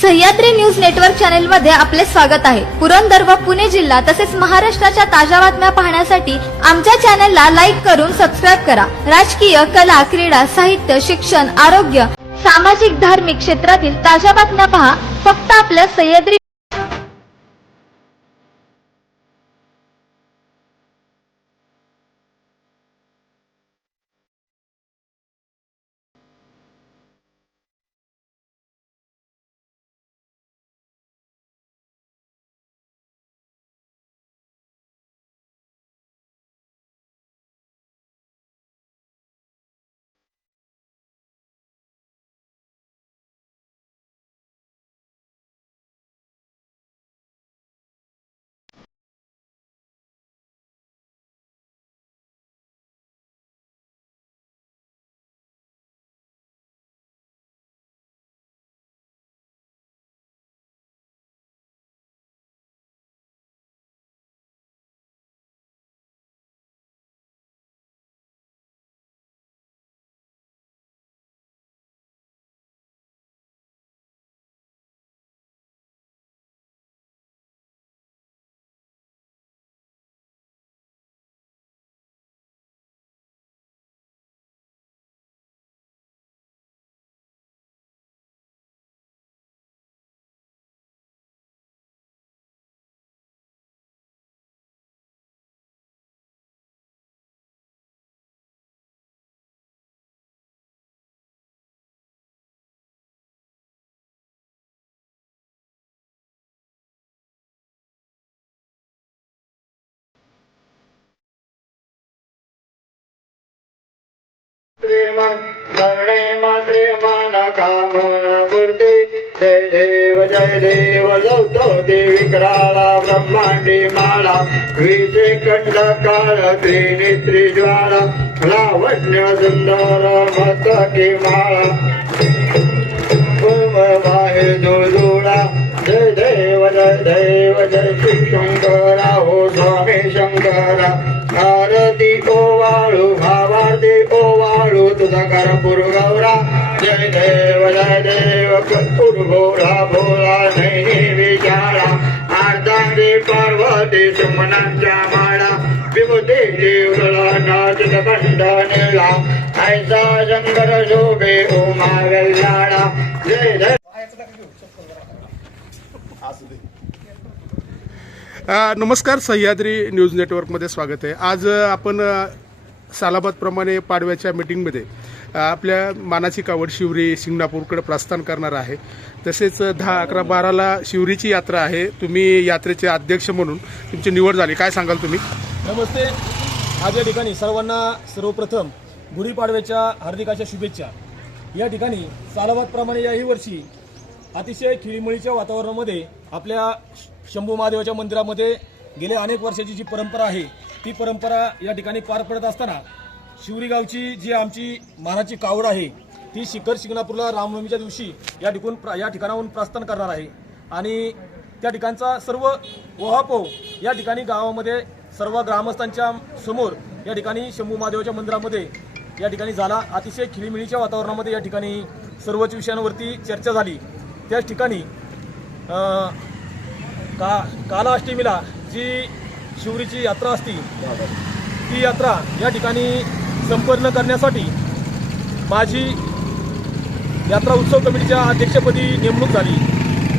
Sahyadri news network channel मध्ये आपले स्वागत आहे। पुरंदर व पुणे जिल्हा तसेच महाराष्ट्राच्या ताज्या बातम्या पाहण्यासाठी आमच्या चॅनलला लाईक करून सबस्क्राइब करा। राजकीय, कला, क्रीडा, साहित्य, शिक्षण, आरोग्य, सामाजिक, धार्मिक क्षेत्रातील ताज्या बातम्या पहा फक्त आपल्या सह्याद्री। जय देव लवतो देवी कराला ब्रह्मांडी माला विजय कंड काळ त्रिनेत्री ज्वाला लावण्य सुंदर मस्तकी माळा वाहे जोडोळा जय देव जय श्री शंकरा हो स्वामी शंकरा आरती ओवाळू भावारती ओवाळू तुझा कर्पूर गौरा जय देव कर्पूर भोळा भोळा नैनी विचारा आर्धांगी पार्वती सुमनांच्या माळा विभूती जीवला नाचित कंठ निळा ऐसा शंकर शोभे उमा वेल्लाडा जय जय। नमस्कार, सह्याद्री न्यूज नेटवर्कमध्ये स्वागत आहे। आज आपण सालाबादप्रमाणे पाडव्याच्या मीटिंगमध्ये आपल्या मानाची कावड शिवरी शिंगणापूरकडे प्रस्थान करणार आहे। तसेच 10, 11, 12ला शिवरीची यात्रा आहे। तुम्ही यात्रेचे अध्यक्ष म्हणून तुमची निवड झाली, काय सांगाल तुम्ही? नमस्ते। आज या ठिकाणी सर्वांना सर्वप्रथम गुढीपाडव्याच्या हार्दिक अशा शुभेच्छा। या ठिकाणी सालाबादप्रमाणे याही वर्षी अतिशय खिळीमळीच्या वातावरणामध्ये आपल्या शंभू महादेवाच्या मंदिरामध्ये गेल्या अनेक वर्षाची जी परंपरा आहे ती परंपरा या ठिकाणी पार पडत असताना शिवरी गावची जी आमची मानाची कावड आहे ती शिखर शिंगणापूरला रामनवमीच्या दिवशी या ठिकाणाहून प्रस्थान करणार आहे। आणि त्या ठिकाणचा सर्व ओहापोह या ठिकाणी गावामध्ये सर्व ग्रामस्थांच्या समोर या ठिकाणी शंभू महादेवाच्या मंदिरामध्ये या ठिकाणी झाला। अतिशय खिळीमिळीच्या वातावरणामध्ये या ठिकाणी सर्वच विषयांवरती चर्चा झाली। त्याच ठिकाणी काला अष्टमीला जी शिवरीची यात्रा असती ती यात्रा या ठिकाणी संपन्न करण्यासाठी माझी यात्रा उत्सव कमिटीच्या अध्यक्षपदी नेमणूक झाली।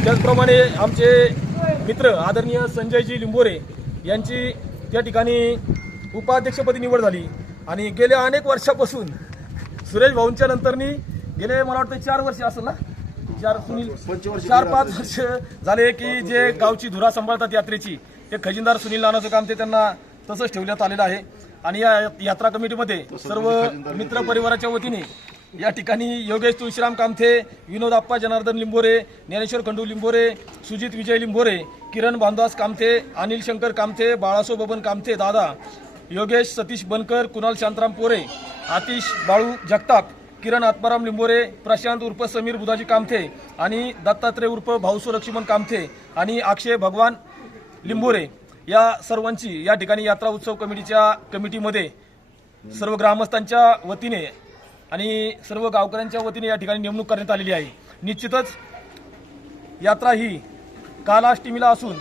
त्याचप्रमाणे आमचे मित्र आदरणीय संजयजी लिंबोरे यांची त्या ठिकाणी उपाध्यक्षपदी निवड झाली। आणि गेल्या अनेक वर्षापासून सुरेश भाऊंच्या नंतरनी गेले मला वाटतं 4 वर्ष असेल ना, 4-5 वर्ष झाले की जे गावची धुरा सांभाळतात यात्रेची ते खजिनदार सुनील नानाचं काम ते त्यांना तसंच ठेवण्यात आलेलं आहे। आणि या यात्रा कमिटीमध्ये सर्व मित्र परिवाराच्या वतीने या ठिकाणी योगेश तुळशीराम कामथे, विनोद आप्पा जनार्दन लिंबोरे, ज्ञानेश्वर खंडू लिंबोरे, सुजित विजय लिंबोरे, किरण बांधवास कामथे, अनिल शंकर कामथे, बाळासो बबन कामथे दादा, योगेश सतीश बनकर, कुणाल शांतराम पोरे, आतिश बाळू जगताप, किरण आत्माराम लिंबोरे, प्रशांत उर्फ समीर बुधाजी कामथे आणि दत्तात्रय उर्फ भाऊसो लक्ष्मण कामथे आणि अक्षय भगवान लिंबोरे या सर्वांची या ठिकाणी यात्रा उत्सव कमिटीमध्ये सर्व ग्रामस्थांच्या वतीने आणि सर्व गावकऱ्यांच्या वतीने या ठिकाणी नेमणूक करण्यात आलेली आहे। निश्चितच यात्रा ही कालाष्टमीला असून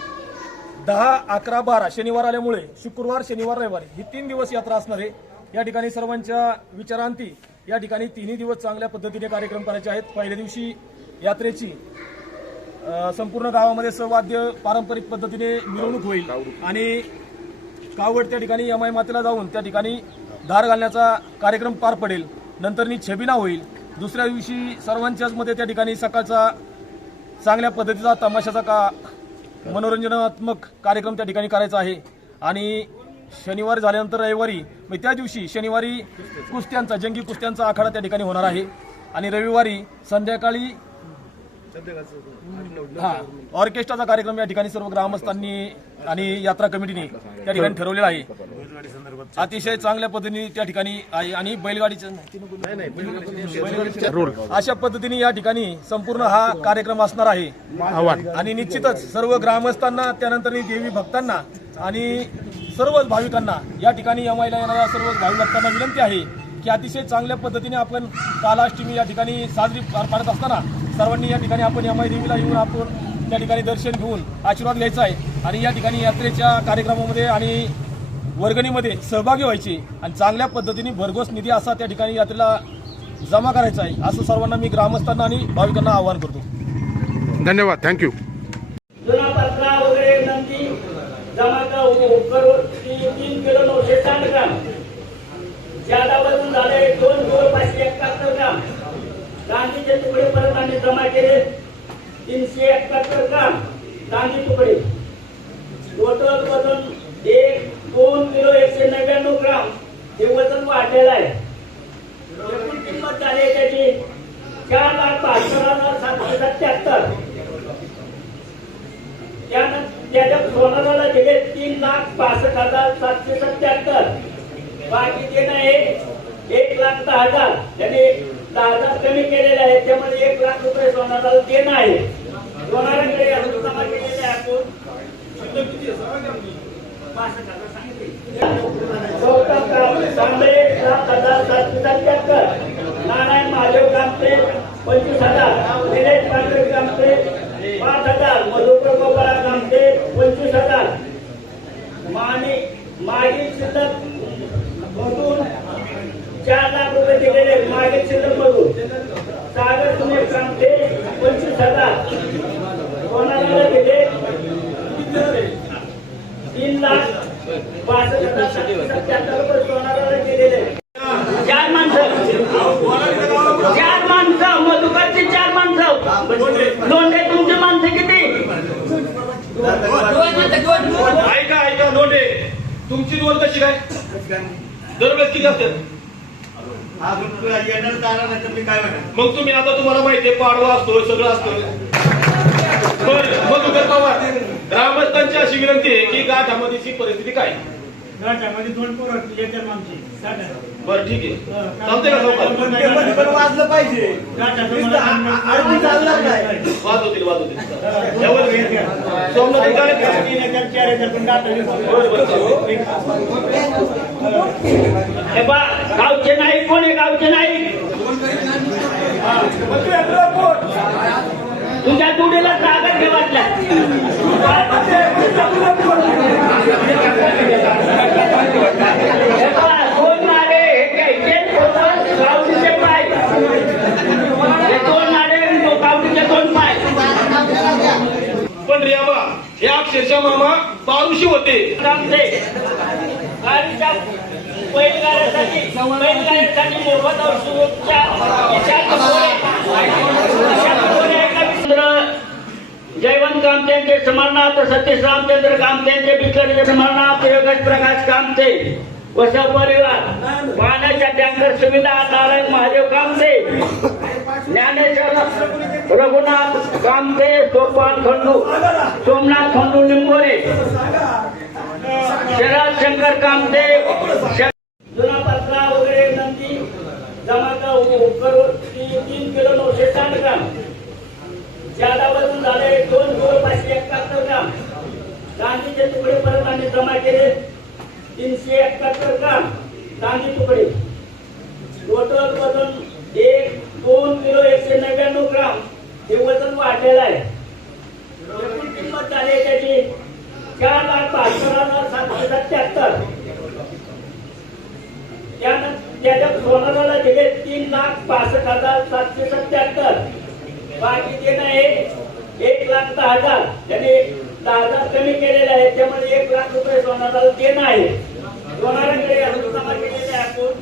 10, 11, 12 शनिवार आल्यामुळे शुक्रवार, शनिवार, रविवार ही 3 दिवस यात्रा असणार आहे. या ठिकाणी सर्वांच्या विचारांती या ठिकाणी 3ही दिवस चांगल्या पद्धतीने कार्यक्रम करायचे आहेत. पहिल्या दिवशी यात्रेची संपूर्ण गावामध्ये सवाद्य पारंपरिक पद्धतीने मिरवणूक होईल आणि कावड त्या ठिकाणी यमाई मातेला जाऊन त्या ठिकाणी धार घालण्याचा कार्यक्रम पार पडेल. नंतरनी छबिना होईल. दुसऱ्या दिवशी सर्वांच्याच मध्ये त्या ठिकाणी सकाळचा चांगल्या पद्धतीचा तमाशाचा मनोरंजनात्मक कार्यक्रम त्या ठिकाणी करायचा आहे आणि शनिवार झाल्यानंतर रविवारी त्या दिवशी शनिवारी कुस्त्यांचा जंगी कुस्त्यांचा आखाडा त्या ठिकाणी होणार आहे आणि रविवारी संध्याकाळी ऑर्केस्ट्राचा कार्यक्रम या ठिकाणी सर्व ग्रामस्थांनी आणि यात्रा कमिटीने त्या ठिकाणी ठरवलेला आहे. अतिशय चांगल्या पद्धतीने त्या ठिकाणी आहे आणि बैलगाडीचं अशा पद्धतीने या ठिकाणी संपूर्ण हा कार्यक्रम असणार आहे. आणि निश्चितच सर्व ग्रामस्थांना त्यानंतर देवी भक्तांना आणि सर्वच भाविकांना या ठिकाणी यमाईला येणाऱ्या सर्व भाविक भक्तांना विनंती आहे की अतिशय चांगल्या पद्धतीने आपण कालाष्टमी या ठिकाणी साजरी पार पाडत असताना सर्वांनी या ठिकाणी आपण यमाई देवीला येऊन आपण त्या ठिकाणी दर्शन घेऊन आशीर्वाद घ्यायचा आहे आणि या ठिकाणी यात्रेच्या कार्यक्रमामध्ये आणि वर्गणीमध्ये सहभागी व्हायचे आणि चांगल्या पद्धतीने भरघोस निधी असा त्या ठिकाणी यात्रेला जमा करायचा आहे असं सर्वांना मी ग्रामस्थांना आणि भाविकांना आवाहन करतो. धन्यवाद. थँक्यू. जुना पत्रा वगैरे नंदी जमा करून 3 किलो 960 ग्राम ज्यादा वजन झाले 2 किलो 571 ग्राम गांधीचे तुकडे परत आम्ही जमा केले 371 ग्राम गांधी तुकडे टोटल वजन 2 किलो 199 ग्राम हे वजन वाढलेलं आहे. एकूण किंमत झाली त्याची 4,72,777. त्याच्या सोनाराला दिले 3,62,777. बाकी देणं आहे 1,10,000. त्याने 10,000 कमी केलेले आहेत त्यामध्ये 1,00,000 रुपये सोनाराला देणं आहे. सोनाराकडे अजून जमा केलेले आहे आपण तांबे 7,777. नारायण महादेव कामते 25,000. निलेश पांढरे कामते 5,000. मधुकर गोपाळा कामते 25,000. मागील शिल्लक मधून 4,00,000 रुपये दिलेले मागील शिल्लक मधून सागर सुनील कामते 25,000. कोणाला दिले 3,62,777 रुपये सोनाराला दिलेले. 4 माणसं मधुकरची 4 माणसं लोंढे तुमची माणसं किती? ऐका लोंढे तुमची 2 कशी काय दरवेळेस किती असतात? मग तुम्ही आता तुम्हाला माहिती आहे पाडवा असतो सगळं असतं. मधुकर पवार ग्रामस्थांची अशी विनंती आहे की गाठामध्येची परिस्थिती काय? गाठामध्ये 2 पोरं येतात आमची. बरं ठीक आहे चालतंय का सावकार? वाजलं पाहिजे. वाजवतील सोमनाथ गावचे नाही कोणी गावचे नाही तुझ्या तुडीला कागद घे वाटला. कोण नारे हे गावडीचे पाय हे 2 नारे गावडीचे 2 पाय. पण रियाबा हे अक्षरशः मामा बारुशी होते. बैलगाड्यासाठी मोफत औषधोपचार जयवंत कामतेंचे समरनाथ सतीश रामचंद्र कामतेंचे बिचरचे समरनाथ योगेश प्रकाश कामते व सपरिवार पाण्याच्या टँकर सुविधा नारायण महादेव कामते ज्ञानेश्वर रघुनाथ कामते सोपान खंडू सोमनाथ खंडू निंबोरे शरद शंकर कामते जुना पत्रा वगैरे नंदी जमा करून 3 किलो 960 ग्राम ज्यादा वजन झाले 2 किलो 571 ग्राम गांधीचे तुकडे परत आम्ही जमा केले 371 ग्राम गांधी तुकडे टोटल वजन 2 किलो 199 ग्राम हे वजन वाढलेलं आहे. झाले त्याची 4,72,777. त्याच्यात सोनाराला दिले 3,65,777. बाकी देणं आहे 1,10,000. त्याने 10,000 कमी केलेले आहेत, त्यामध्ये 1,00,000 रुपये सोनाराला देणं आहे. सोनाराकडे अजून जमा केलेले आहे आपण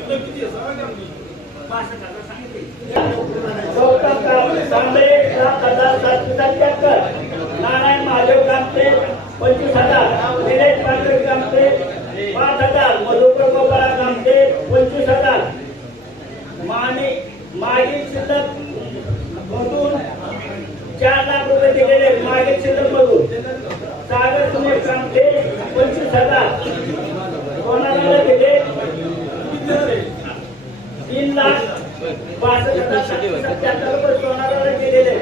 65,000 सांगितले. तांबे 7,777. नारायण महादेव कामते 25,000. निलेश पाटील कामते 5,000. मधुकर गोपाळ कामते 25,000. मागील शिल्लक मधून 4,00,000 रुपये दिलेले मागील शिल्लक मधून. सागर सुमेश कामते 25,000. कोणाला दिले 3,62,777 रुपये सोनाराला दिलेले.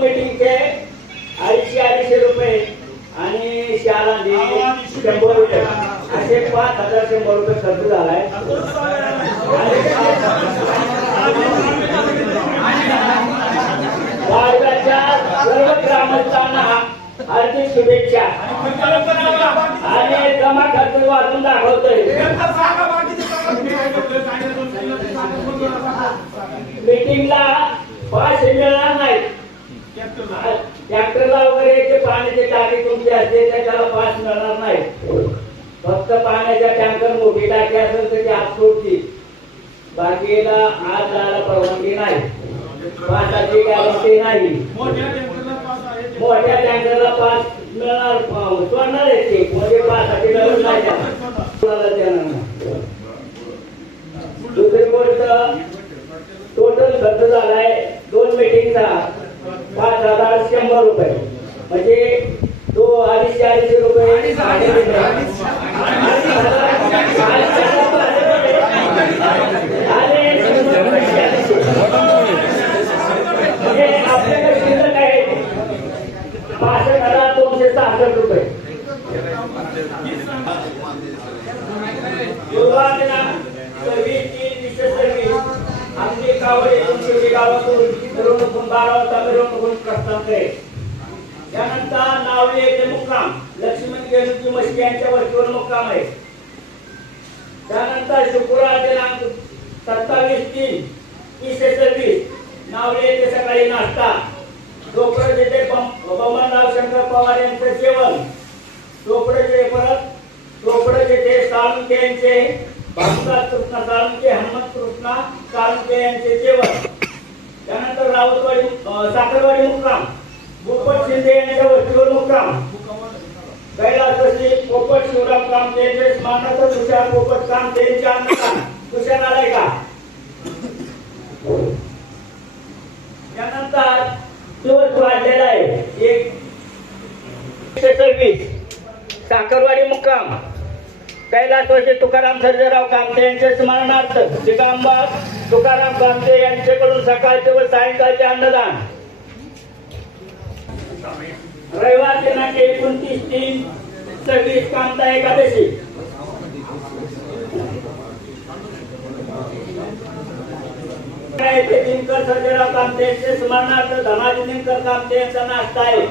मीटिंगचे 250 रुपये आणि शाळा 100 रुपये असे 5,100 रुपये खर्च झालाय. भारताच्या सर्व ग्रामस्थांना हार्दिक शुभेच्छा आणि जमा खर्च वाचून दाखवतोय. मीटिंगला पास मिळणार नाही. ट्रॅक्टरला वगैरे जे पाण्याची टाकी तुमची असते त्याला पास मिळणार नाही. फक्त पाण्याच्या टँकर मोठी टाकी असेल तर ती आत सोडतील. बाकीला आत जायला परवानगी नाही. पासाची गॅरंटी नाही. मोठ्या टँकरला पास मिळणार सोडणार आहे ते म्हणजे पासाची गरज नाही. दुसरी गोष्ट टोटल खर्च झालाय 2 मीटिंगचा 5,100 रुपये म्हणजे 250 रुपये. आपल्याकडे शिल्लक आहे 65,266 रुपये. आमची कावडी तुमची गावातून मिरवणूक 12 वाजता मिरवणूक प्रस्थान करेल. त्यानंतर नावली येथे मुक्काम लक्ष्मण गेलुकी मस्की यांच्या वरतीवर मुक्काम आहे. त्यानंतर शुक्रवार दिनांक 27/3/2026 नावली येथे सकाळी नाश्ता. चोपडे येथे बबनराव शंकर पवार यांचं जेवण. चोपडे येथे साळुंके यांचे भानुदास कृष्णा साळुंके हनुमंत कृष्णा साळुंके यांचे जेवण. त्यानंतर राऊतवाडी साखरवाडी मुक्काम पोपट शिंदे यांच्या वस्तीवर मुक्काम. कैलासवासी पोपट शिवराम कामते यांचे स्मारक तुषार पोपट कामते यांचे अन्नदान. तुषार आलाय का? त्यानंतर दिवस वाढलेला आहे 1:26 साखरवाडी मुक्काम. कैलासवासी तुकाराम सर्जेराव कामते यांच्या स्मरणार्थ चिकांबा तुकाराम कामते यांच्याकडून सकाळचे व सायंकाळचे अन्नदान. रविवार दिनांक 29/3/26 कामता एकादशी. दिनकर सर्जेराव कामते यांचे स्मरणार्थ धनाजी दिनकर कामते यांचा नाश्ता आहे.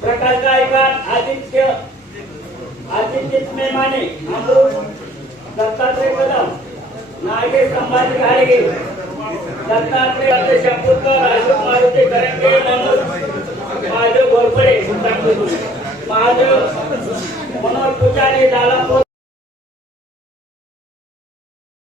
प्रकाश गायकवाड आदित्य मेमाने अमृत दत्तात्रय कदम नागेश संभाजी घाडगे दत्तात्रय शापूरकर अशोक मारुती करंगे महादेव घोरपडे महादेव मनोहर पुजारी दालापूर